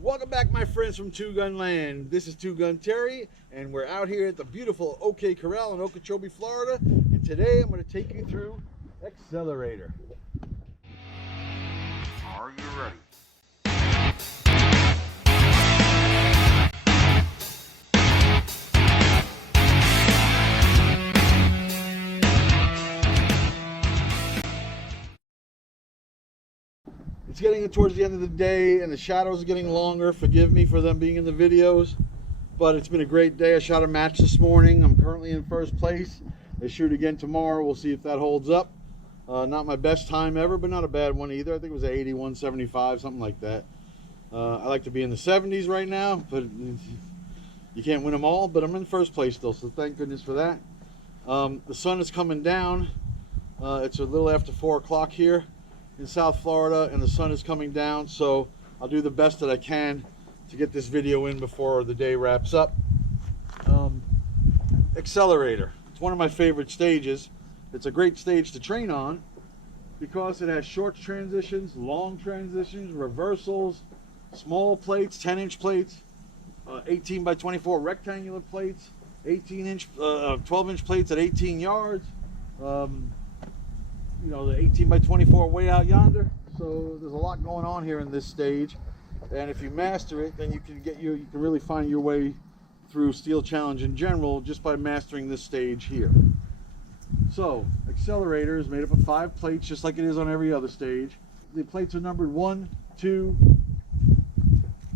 Welcome back, my friends from Two Gun Land. This is TwoGunTerry, and we're out here at the beautiful OK Corral in Okeechobee, Florida. And today I'm going to take you through Accelerator. Are you ready? It's getting towards the end of the day and the shadows are getting longer. Forgive me for them being in the videos, but it's been a great day. I shot a match this morning. I'm currently in first place. They shoot again tomorrow. We'll see if that holds up. Not my best time ever, but not a bad one either. I think it was 81.75, something like that. I like to be in the 70s right now, but you can't win them all. But I'm in first place still, so thank goodness for that. The sun is coming down. It's a little after 4 o'clock here in South Florida, and the sun is coming down, so I'll do the best that I can to get this video in before the day wraps up. Accelerator, it's one of my favorite stages. It's a great stage to train on because it has short transitions, long transitions, reversals, small plates, 10-inch plates, 18 by 24 rectangular plates, 12-inch plates at 18 yards. You know, the 18 by 24 way out yonder. So there's a lot going on here in this stage, and if you master it, then you can really find your way through Steel Challenge in general just by mastering this stage here. So Accelerator is made up of 5 plates, just like it is on every other stage. The plates are numbered 1, 2,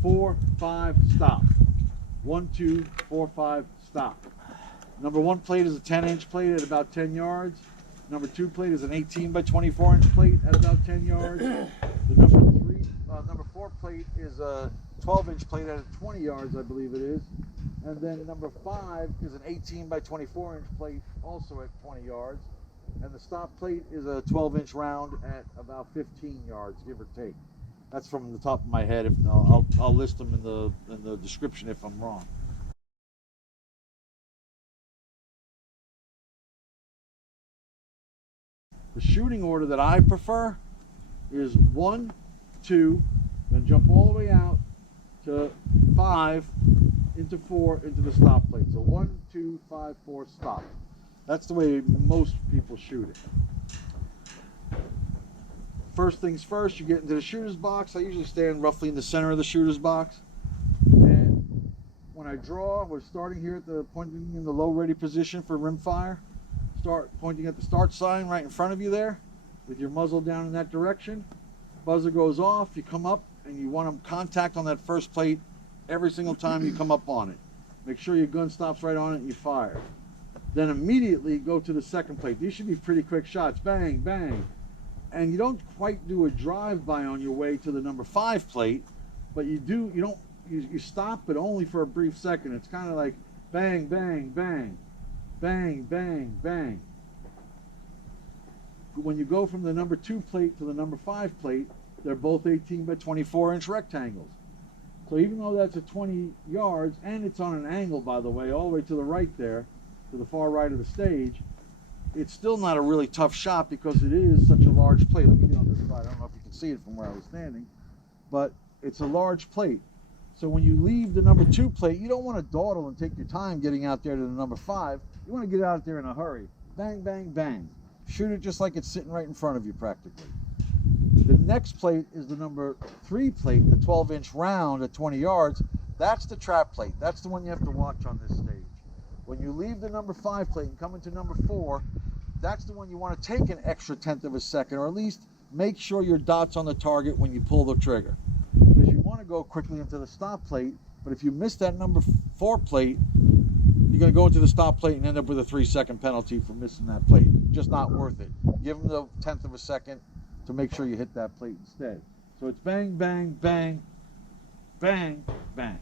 4, 5, stop. 1, 2, 4, 5, stop. Number 1 plate is a 10-inch plate at about 10 yards. Number 2 plate is an 18 by 24-inch plate at about 10 yards. The number 4 plate is a 12-inch plate at 20 yards, I believe it is. And then number 5 is an 18 by 24-inch plate, also at 20 yards. And the stop plate is a 12-inch round at about 15 yards, give or take. That's from the top of my head. I'll list them in the description if I'm wrong. The shooting order that I prefer is 1, 2, then jump all the way out to 5, into 4, into the stop plate. So 1, 2, 5, 4, stop. That's the way most people shoot it. First things first, you get into the shooter's box. I usually stand roughly in the center of the shooter's box. And when I draw, we're starting here at the pointing in the low ready position for rimfire. Start pointing at the start sign right in front of you there with your muzzle down in that direction. Buzzer goes off, you come up and you want to contact on that first plate every single time you come up on it. Make sure your gun stops right on it and you fire. Then immediately go to the second plate. These should be pretty quick shots. Bang, bang. And you don't quite do a drive-by on your way to the number 5 plate, but you stop, but only for a brief second. It's kind of like bang, bang, bang. Bang, bang, bang. When you go from the number 2 plate to the number 5 plate, they're both 18 by 24-inch rectangles. So even though that's at 20 yards, and it's on an angle, by the way, all the way to the right there, to the far right of the stage, it's still not a really tough shot because it is such a large plate. Let me get on this side. I don't know if you can see it from where I was standing, but it's a large plate. So when you leave the number 2 plate, you don't want to dawdle and take your time getting out there to the number 5. You want to get out there in a hurry. Bang, bang, bang. Shoot it just like it's sitting right in front of you practically. The next plate is the number 3 plate, the 12-inch round at 20 yards. That's the trap plate. That's the one you have to watch on this stage. When you leave the number 5 plate and come into number 4, that's the one you want to take an extra 1/10 of a second, or at least make sure your dot's on the target when you pull the trigger. Because you want to go quickly into the stop plate, but if you miss that number 4 plate, you're going to go into the stop plate and end up with a 3-second penalty for missing that plate. Just not worth it. Give them the 1/10 of a second to make sure you hit that plate instead. So it's bang, bang, bang, bang, bang.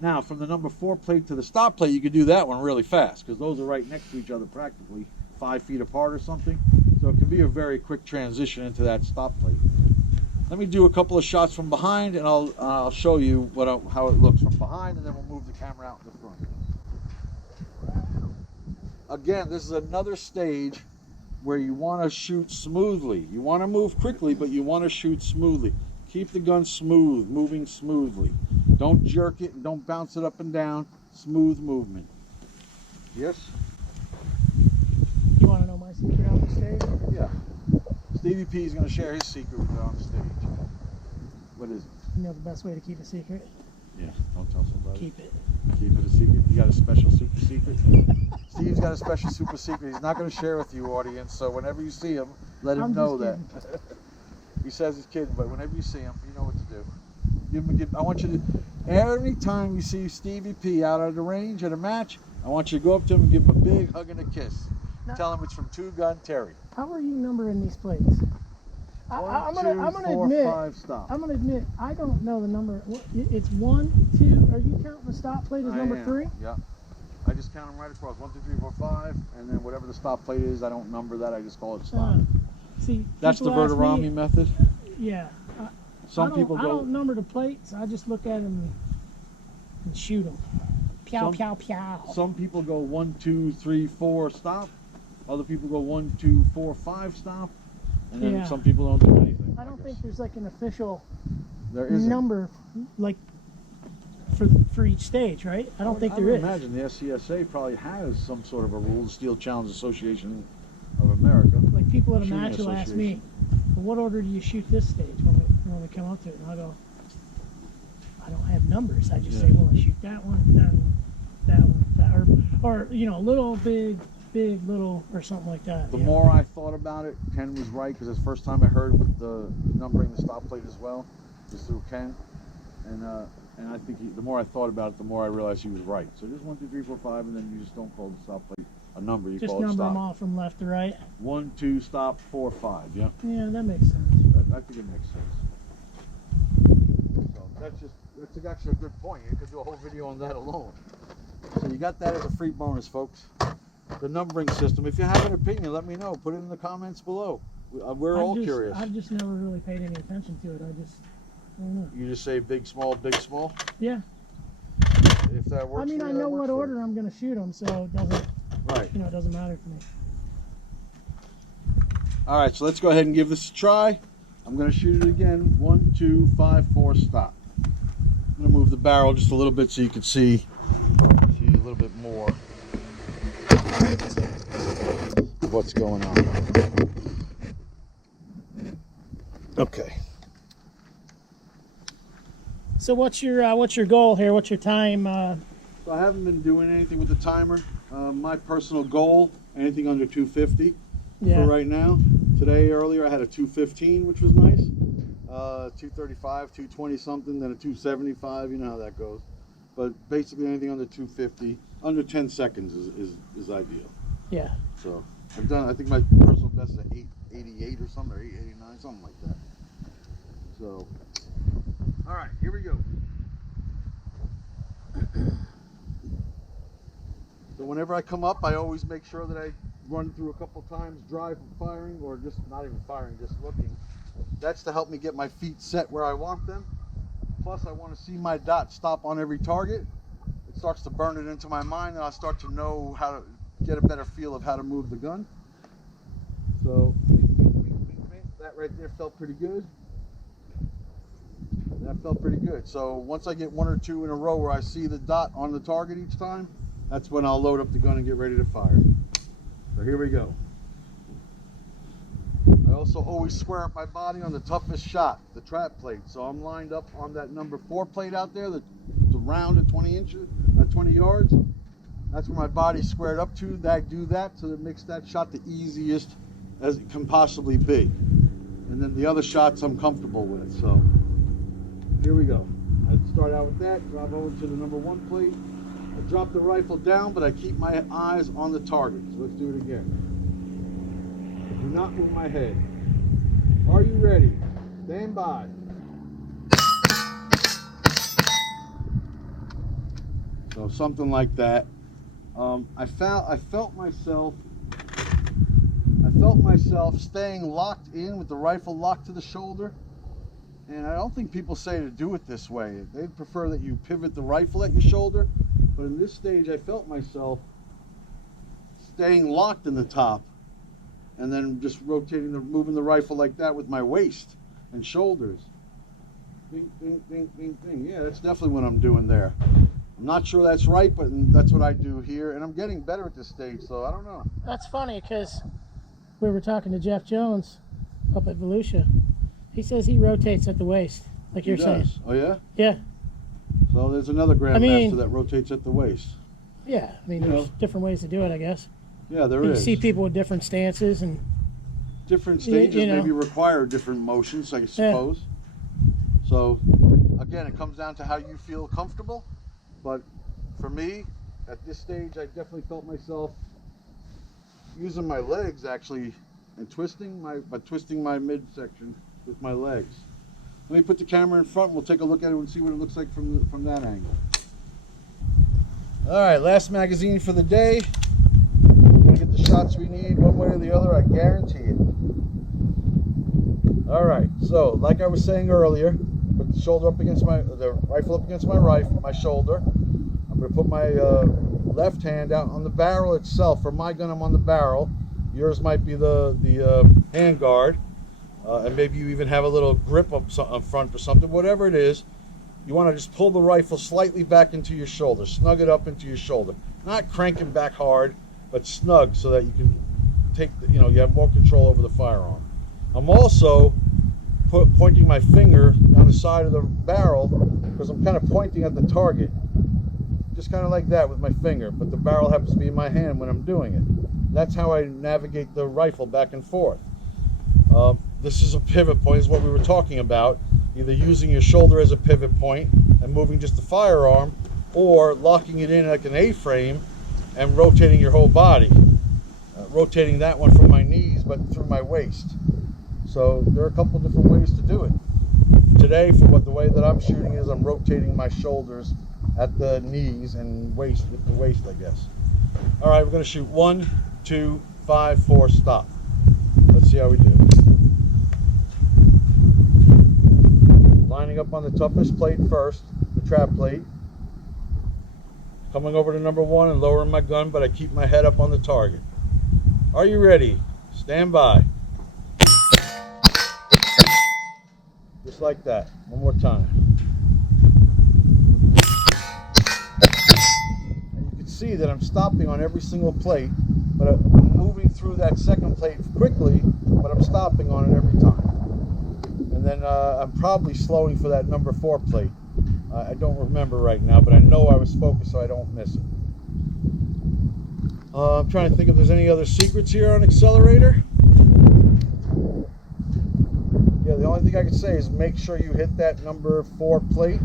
Now, from the number 4 plate to the stop plate, you can do that one really fast because those are right next to each other practically, 5 feet apart or something. So it can be a very quick transition into that stop plate. Let me do a couple of shots from behind, and I'll show you how it looks from behind, and then we'll move the camera out in the front. Again, this is another stage where you want to shoot smoothly. You want to move quickly, but you want to shoot smoothly. Keep the gun smooth, moving smoothly. Don't jerk it and don't bounce it up and down. Smooth movement. Yes? You want to know my secret on the stage? Yeah. Stevie P is going to share his secret with on stage. What is it? You know the best way to keep a secret? Yeah, don't tell somebody. Keep it. Keep it a secret. You got a special super secret? Steve's got a special super secret. He's not going to share with you, audience, so whenever you see him, let him know that. He says he's kidding, but whenever you see him, you know what to do. I want you to, every time you see Stevie P out at the range at a match, I want you to go up to him and give him a big hug and a kiss. Now, tell him it's from TwoGunTerry. How are you numbering these plates? I'm gonna admit, I don't know the number. It's 1, 2. Are you counting the stop plate as number 3? Yeah. I just count them right across. 1, 2, 3, 4, 5, and then whatever the stop plate is, I don't number that. I just call it stop. See, that's the Verderami method. Yeah. Some people go. I don't number the plates. I just look at them and shoot them. Pow, pow, pow. Some people go 1, 2, 3, 4, stop. Other people go 1, 2, 4, 5, stop. And then some people don't do anything. I don't think there's like an official number like for each stage, right? I don't think there is. I imagine the SCSA probably has some sort of a rule, the Steel Challenge Association of America. Like people at a match will ask me, well, what order do you shoot this stage when we come up to it? And I go, I don't have numbers. I just say, well, I shoot that one, that one, that one, that, or you know, little, big, little, or something like that. The more I thought about it, Ken was right, because it's the first time I heard with the numbering the stop plate as well, was through Ken, and I think the more I thought about it, the more I realized he was right. So just 1, 2, 3, 4, 5, and then you just don't call the stop plate a number. You just call it stop. Just number them all from left to right. 1, 2, stop, 4, 5. Yeah. Yeah, that makes sense. I think it makes sense. So that's actually a good point. You could do a whole video on that alone. So you got that as a free bonus, folks. The numbering system. If you have an opinion, let me know. Put it in the comments below. We're all curious. I've just never really paid any attention to it. I don't know. You just say big, small, big, small? Yeah. If that works. I mean, I know what order I'm going to shoot them, so it doesn't. Right. You know, it doesn't matter to me. All right, so let's go ahead and give this a try. I'm going to shoot it again. 1, 2, 5, 4, stop. I'm going to move the barrel just a little bit so you can see a little bit more what's going on. Okay. So what's your goal here? What's your time? So I haven't been doing anything with the timer. My personal goal, anything under 250 for right now. Today, earlier, I had a 215, which was nice. 235, 220 something, then a 275. You know how that goes. But basically, anything under 250, under 10 seconds is ideal. Yeah. So I've done. I think my personal best is 888 or something, or 889, something like that. So, all right, here we go. So whenever I come up, I always make sure that I run through a couple times dry firing, or just not even firing, just looking. That's to help me get my feet set where I want them. Plus, I want to see my dot stop on every target. It starts to burn it into my mind, and I'll start to know how to get a better feel of how to move the gun. So that right there felt pretty good. That felt pretty good. So once I get 1 or 2 in a row where I see the dot on the target each time, that's when I'll load up the gun and get ready to fire. So here we go. I also always square up my body on the toughest shot, the trap plate. So I'm lined up on that number 4 plate out there, the round at 20 inches, at 20 yards. That's where my body's squared up to. I do that so that it makes that shot the easiest as it can possibly be. And then the other shots I'm comfortable with. So here we go. I start out with that, drop over to the number 1 plate. I drop the rifle down, but I keep my eyes on the target. So let's do it again. I do not move my head. Are you ready? Stand by. So something like that. I felt myself staying locked in with the rifle locked to the shoulder. And I don't think people say to do it this way. They'd prefer that you pivot the rifle at your shoulder. But in this stage, I felt myself staying locked in the top and then just moving the rifle like that with my waist and shoulders. Ding, ding, ding, ding, ding. Yeah, that's definitely what I'm doing there. I'm not sure that's right, but that's what I do here, and I'm getting better at this stage, so I don't know. That's funny because we were talking to Jeff Jones up at Volusia. He says he rotates at the waist, like you're saying. Oh, yeah? Yeah. So there's another Grandmaster that rotates at the waist. Yeah, I mean, there's different ways to do it, I guess. Yeah, there you is. You see people with different stances and... Different stages maybe require different motions, I suppose. Yeah. So, again, it comes down to how you feel comfortable. But for me, at this stage, I definitely felt myself using my legs, actually, and twisting my midsection with my legs. Let me put the camera in front, and we'll take a look at it and see what it looks like from that angle. All right, last magazine for the day. We're gonna get the shots we need one way or the other, I guarantee it. All right, so like I was saying earlier, put the shoulder up against the rifle up against my shoulder. I'm gonna put my left hand out on the barrel itself. For my gun, I'm on the barrel. Yours might be the hand guard, and maybe you even have a little grip up front for something. Whatever it is, you want to just pull the rifle slightly back into your shoulder, snug it up into your shoulder. Not cranking back hard, but snug so that you can take, you have more control over the firearm. I'm also pointing my finger down the side of the barrel because I'm kind of pointing at the target. Just kind of like that with my finger, but the barrel happens to be in my hand when I'm doing it. That's how I navigate the rifle back and forth. This is a pivot point, is what we were talking about. Either using your shoulder as a pivot point and moving just the firearm, or locking it in like an A-frame and rotating your whole body. Rotating that one from my knees, but through my waist. So there are a couple different ways to do it. Today, for the way that I'm shooting is I'm rotating my shoulders at the knees and waist with the waist, I guess. All right, we're going to shoot 1, 2, 5, 4, stop. Let's see how we do. Lining up on the toughest plate first, the trap plate. Coming over to number 1 and lowering my gun, but I keep my head up on the target. Are you ready? Stand by. Just like that. One more time. And you can see that I'm stopping on every single plate, but I'm moving through that second plate quickly, but I'm stopping on it every time. And then I'm probably slowing for that number 4 plate. I don't remember right now, but I know I was focused so I don't miss it. I'm trying to think if there's any other secrets here on Accelerator. Yeah, the only thing I can say is make sure you hit that number 4 plate,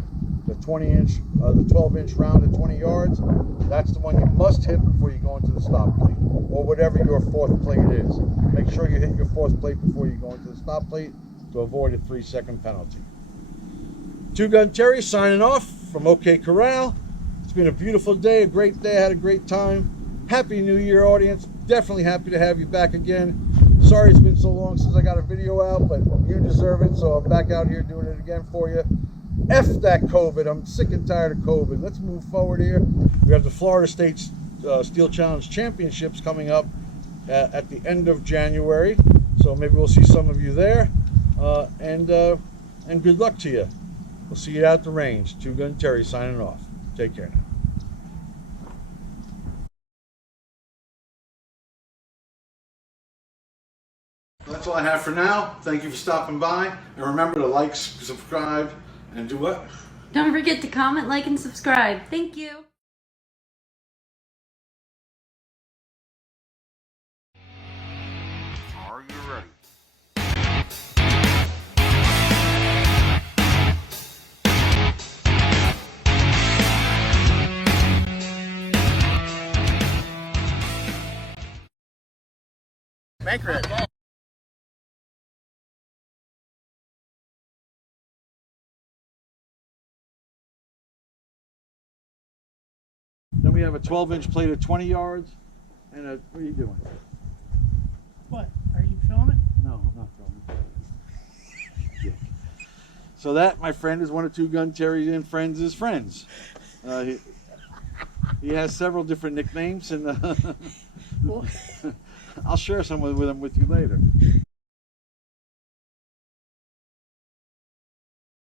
the 12-inch round at 20 yards. That's the one you must hit before you go into the stop plate, or whatever your 4th plate is. Make sure you hit your 4th plate before you go into the stop plate to avoid a 3-second penalty. TwoGunTerry signing off from OK Corral. It's been a beautiful day, a great day. I had a great time. Happy New Year, audience. Definitely happy to have you back again. Sorry it's been so long since I got a video out, but you deserve it, so I'm back out here doing it again for you. F that COVID. I'm sick and tired of COVID. Let's move forward here. We have the Florida State Steel Challenge Championships coming up at the end of January, so maybe we'll see some of you there. And good luck to you. We'll see you at the range. TwoGunTerry signing off. Take care now. That's all I have for now. Thank you for stopping by. And remember to like, subscribe, and do what? Don't forget to comment, like, and subscribe. Thank you. Are you ready? Make it. Then we have a 12-inch plate at 20 yards, and what are you doing? What? Are you filming? No, I'm not filming. So that, my friend, is one of TwoGunTerry and Friends' friends. He has several different nicknames, and I'll share some with you later.